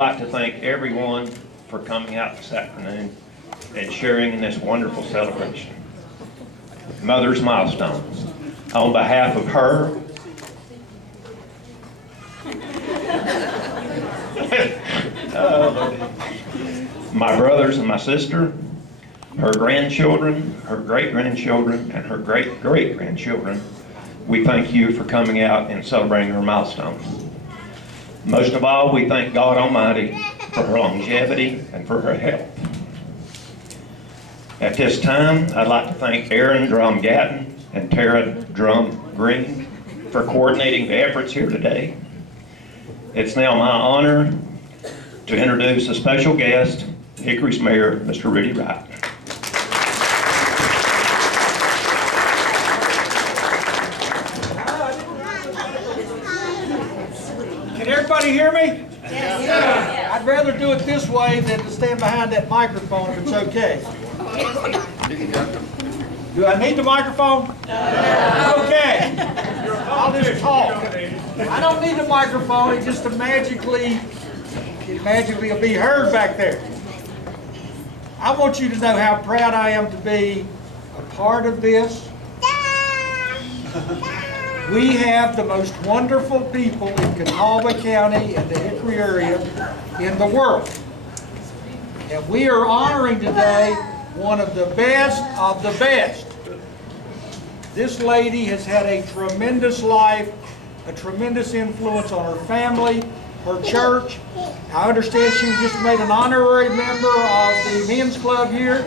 I'd like to thank everyone for coming out this afternoon and sharing in this wonderful celebration. Mother's Milestones. On behalf of her, my brothers and my sister, her grandchildren, her great-grandchildren, and her great-great-grandchildren, we thank you for coming out and celebrating her milestones. Most of all, we thank God Almighty for her longevity and for her health. At this time, I'd like to thank Aaron Drum Gatton and Tara Drum Green for coordinating the efforts here today. It's now my honor to introduce a special guest, Hickory's Mayor, Mr. Rudy Wright. Can everybody hear me? Yes. I'd rather do it this way than to stand behind that microphone if it's okay. Do I need the microphone? No. Okay. I'll just talk. I don't need the microphone. It just magically will be heard back there. I want you to know how proud I am to be a part of this. We have the most wonderful people in Catawba County and the Hickory area in the world. And we are honoring today one of the best of the best. This lady has had a tremendous life, a tremendous influence on her family, her church. I understand she was just made an honorary member of the men's club here.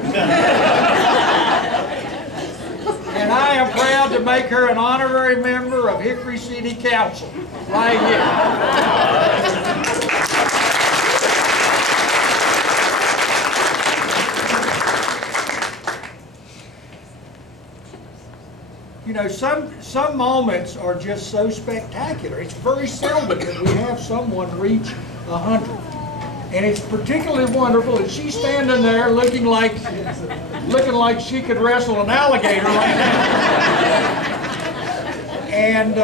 And I am proud to make her an honorary member of Hickory City Council, right here. You know, some moments are just so spectacular. It's very seldom that we have someone reach 100. And it's particularly wonderful that she's standing there looking like she could wrestle an alligator right now. And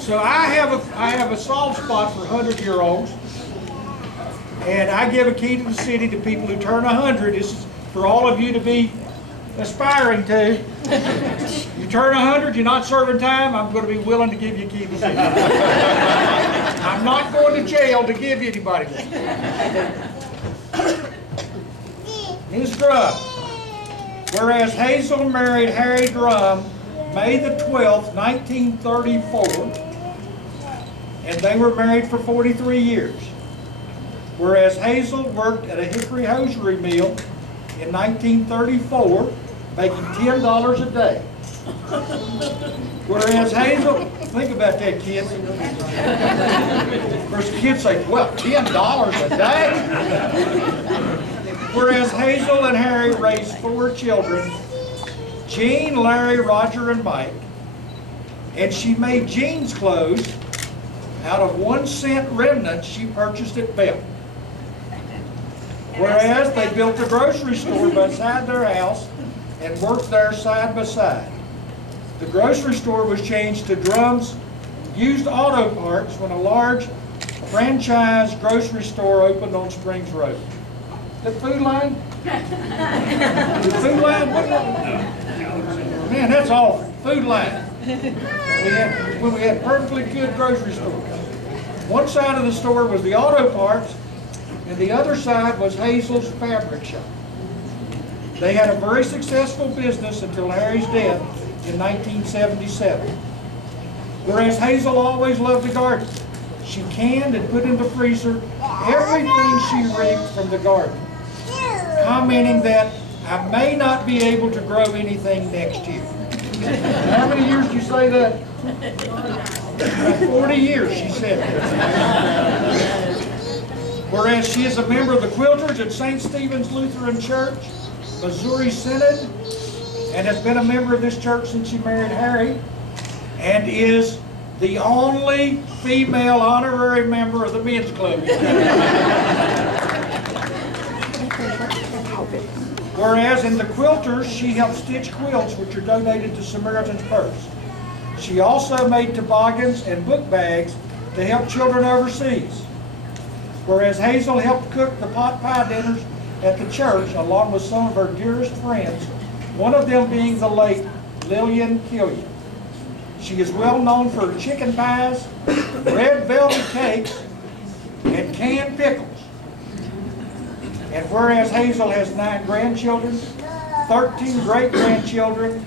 so I have a soft spot for 100-year-olds, and I give a key to the city to people who turn 100. This is for all of you to be aspiring to. You turn 100, you're not serving time, I'm going to be willing to give you a key to the city. I'm not going to jail to give anybody this. Ms. Drum. Whereas Hazel married Harry Drum May the 12th, 1934, and they were married for 43 years. Whereas Hazel worked at a hickory hosiery mill in 1934, making $10 a day. Whereas Hazel, think about that, kids. Of course, kids say, well, $10 a day? Whereas Hazel and Harry raised 4 children, Jean, Larry, Roger, and Mike, and she made Jean's clothes out of 1-cent remnants she purchased at Bell. Whereas they built a grocery store beside their house and worked there side by side. The grocery store was changed to Drum's Used Auto Parts when a large franchise grocery store opened on Springs Road. The Food Line? The Food Line? Man, that's awful. Food Line. When we had perfectly good grocery stores. One side of the store was the auto parts, and the other side was Hazel's fabric shop. They had a very successful business until Harry's death in 1977. Whereas Hazel always loved the garden. She canned and put in the freezer everything she reaped from the garden, commenting that I may not be able to grow anything next year. How many years did you say that? 40 years, she said that. Whereas she is a member of the Quilters at St. Stephen's Lutheran Church, Missouri Synod, and has been a member of this church since she married Harry, and is the only female honorary member of the men's club. Whereas in the Quilters, she helped stitch quilts which are donated to Samaritan's Purse. She also made toboggans and book bags to help children overseas. Whereas Hazel helped cook the pot pie dinners at the church along with some of her dearest friends, one of them being the late Lillian Killian. She is well known for her chicken pies, red velvet cakes, and canned pickles. And whereas Hazel has 9 grandchildren, 13 great-grandchildren,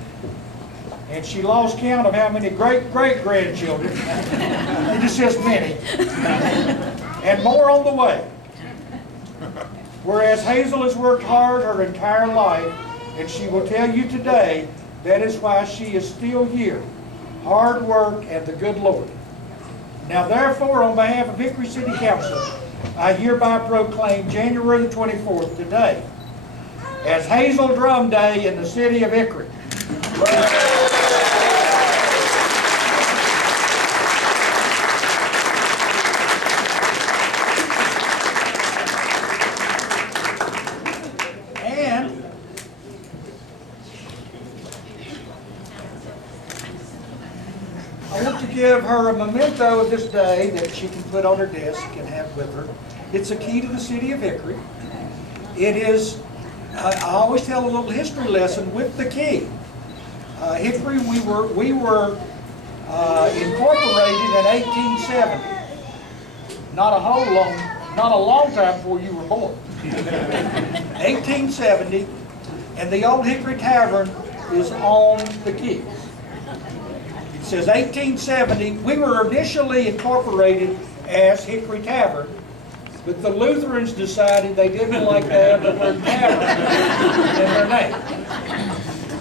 and she lost count of how many great-great-grandchildren, it just says many, and more on the way. Whereas Hazel has worked hard her entire life, and she will tell you today that is why she is still here. Hard work and the good Lord. Now therefore, on behalf of Hickory City Council, I hereby proclaim January the 24th today as Hazel Drum Day in the city of Hickory. I want to give her a memento of this day that she can put on her desk and have with her. It's a key to the city of Hickory. It is, I always tell a little history lesson with the key. Hickory, we were incorporated in 1870. Not a long time before you were born. 1870, and the old Hickory Tavern is on the key. It says 1870. We were initially incorporated as Hickory Tavern, but the Lutherans decided they didn't like to have the word tavern in their name.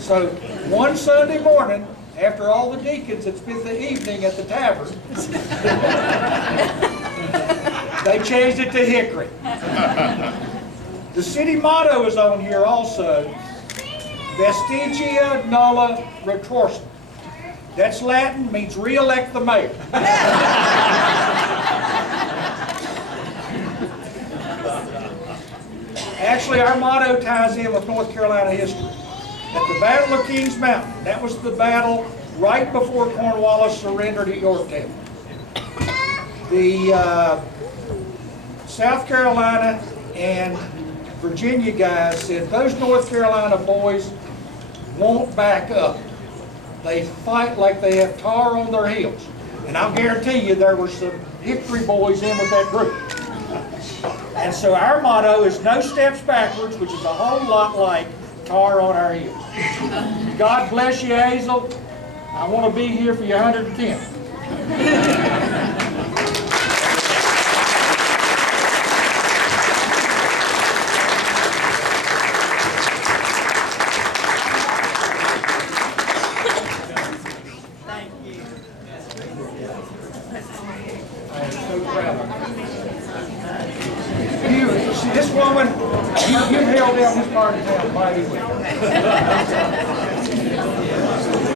So one Sunday morning, after all the deacons had spent the evening at the tavern, they changed it to Hickory. The city motto is on here also, Vestigia Nulla Retorsit. That's Latin, means re-elect the mayor. Actually, our motto ties in with North Carolina history. At the Battle of Kings Mountain, that was the battle right before Cornwallis surrendered at Yorktown. The South Carolina and Virginia guys said those North Carolina boys won't back up. They fight like they have tar on their heels. And I'll guarantee you there were some Hickory boys in with that group. And so our motto is no steps backwards, which is a whole lot like tar on our heels. God bless you, Hazel. I want to be here for your 110th. This woman, you held down this part of town mighty well.